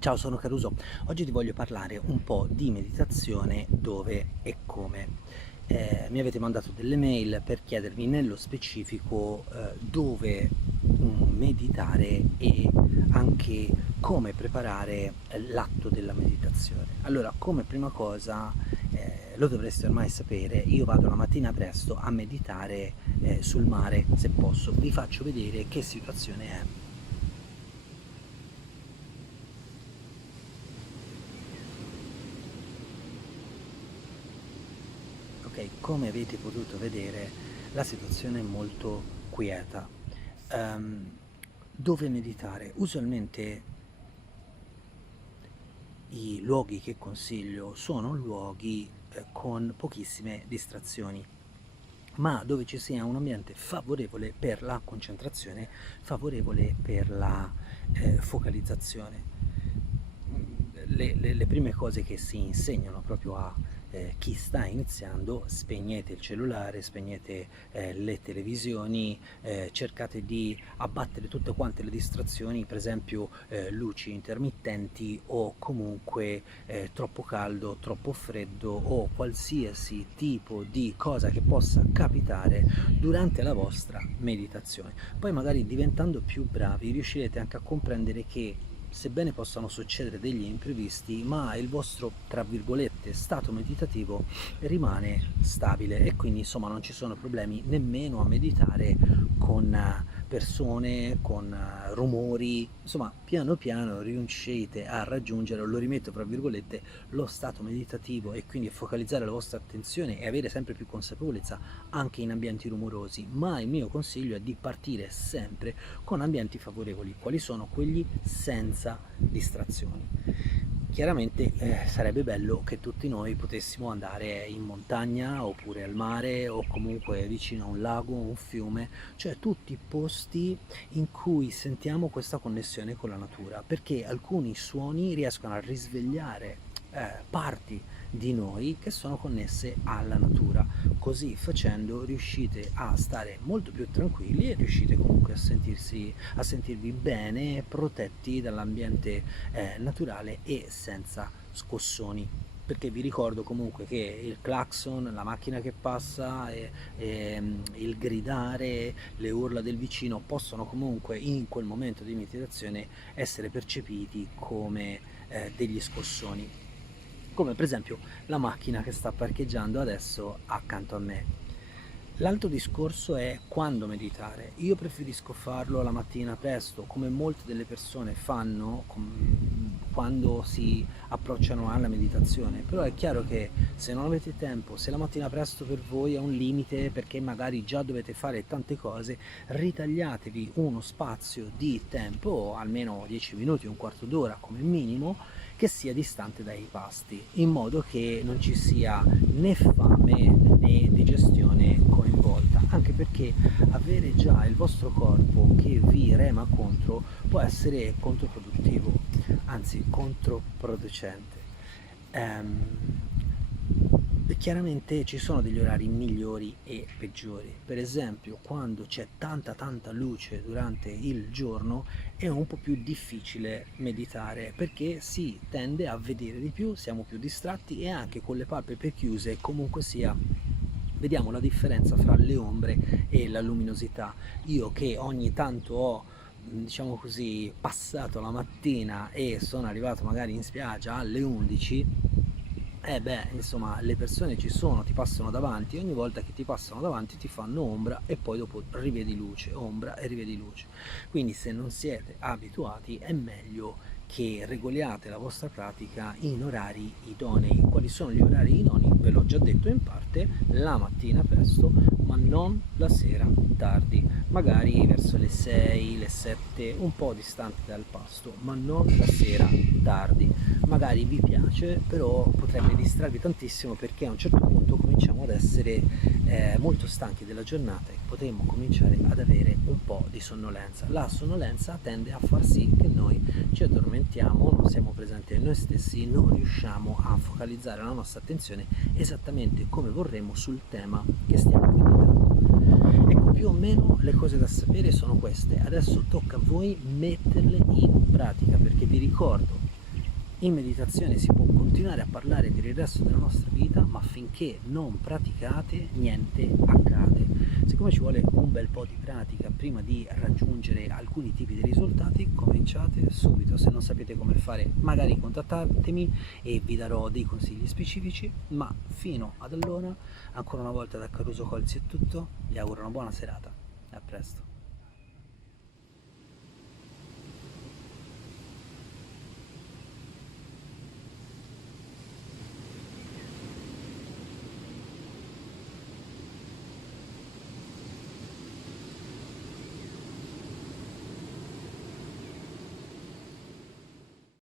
Ciao, sono Caruso. Oggi ti voglio parlare un po' di meditazione, dove e come. Mi avete mandato delle mail per chiedermi nello specifico dove meditare e anche come preparare l'atto della meditazione. Allora, come prima cosa, lo dovreste ormai sapere, io vado la mattina presto a meditare sul mare, se posso. Vi faccio vedere che situazione è. Ok, come avete potuto vedere, la situazione è molto quieta. Ehm, Dove meditare? Usualmente i luoghi che consiglio sono luoghi con pochissime distrazioni, ma dove ci sia un ambiente favorevole per la concentrazione, favorevole per la focalizzazione. Le prime cose che si insegnano proprio a chi sta iniziando: spegnete il cellulare, spegnete le televisioni, cercate di abbattere tutte quante le distrazioni, per esempio luci intermittenti o comunque troppo caldo, troppo freddo o qualsiasi tipo di cosa che possa capitare durante la vostra meditazione. Poi magari, diventando più bravi, riuscirete anche a comprendere che, sebbene possano succedere degli imprevisti, ma il vostro, tra virgolette, stato meditativo rimane stabile e quindi insomma non ci sono problemi nemmeno a meditare con persone, con rumori. Insomma, piano piano riuscite a raggiungere, lo rimetto tra virgolette, lo stato meditativo, e quindi a focalizzare la vostra attenzione e avere sempre più consapevolezza anche in ambienti rumorosi. Ma il mio consiglio è di partire sempre con ambienti favorevoli. Quali sono? Quelli senza distrazioni. Chiaramente sarebbe bello che tutti noi potessimo andare in montagna oppure al mare o comunque vicino a un lago o un fiume, cioè tutti posti in cui sentiamo questa connessione con la natura, perché alcuni suoni riescono a risvegliare parti di noi che sono connesse alla natura. Così facendo riuscite a stare molto più tranquilli e riuscite comunque a sentirvi bene, protetti dall'ambiente naturale e senza scossoni. Perché vi ricordo comunque che il clacson, la macchina che passa, il gridare, le urla del vicino possono comunque in quel momento di meditazione essere percepiti come degli scossoni, come per esempio la macchina che sta parcheggiando adesso accanto a me. L'altro discorso è quando meditare. Io preferisco farlo la mattina presto, come molte delle persone fanno quando si approcciano alla meditazione. Però è chiaro che se non avete tempo, se la mattina presto per voi è un limite perché magari già dovete fare tante cose, ritagliatevi uno spazio di tempo, almeno 10 minuti, un quarto d'ora come minimo, che sia distante dai pasti, in modo che non ci sia né fame né digestione coinvolta, anche perché avere già il vostro corpo che vi rema contro può essere controproductivo, anzi controproducente. Chiaramente ci sono degli orari migliori e peggiori. Per esempio, quando c'è tanta luce durante il giorno è un po' più difficile meditare, perché si tende a vedere di più, siamo più distratti e anche con le palpebre chiuse comunque sia vediamo la differenza fra le ombre e la luminosità. Io che ogni tanto ho, diciamo così, passato la mattina e sono arrivato magari in spiaggia alle 11, insomma, le persone ci sono, ti passano davanti, e ogni volta che ti passano davanti ti fanno ombra e poi dopo rivedi luce, ombra e rivedi luce. Quindi se non siete abituati è meglio che regoliate la vostra pratica in orari idonei. Quali sono gli orari idonei? Ve l'ho già detto in parte: la mattina presto, ma non la sera tardi, magari verso le 6, le 7, un po' distante dal pasto, ma non la sera tardi. Magari vi piace, però potrebbe distrarvi tantissimo, perché a un certo punto cominciamo ad essere molto stanchi della giornata e potremmo cominciare ad avere un po' di sonnolenza. La sonnolenza tende a far sì che noi ci addormentiamo, non siamo presenti in noi stessi, non riusciamo a focalizzare la nostra attenzione esattamente come vorremmo sul tema che stiamo meditando. Ecco, più o meno le cose da sapere sono queste. Adesso tocca a voi metterle in pratica, perché vi ricordo In meditazione si può continuare a parlare per il resto della nostra vita, ma finché non praticate niente accade. Siccome ci vuole un bel po' di pratica prima di raggiungere alcuni tipi di risultati, cominciate subito. Se non sapete come fare, magari contattatemi e vi darò dei consigli specifici, ma fino ad allora, ancora una volta da Caruso Colzi è tutto, vi auguro una buona serata. A presto.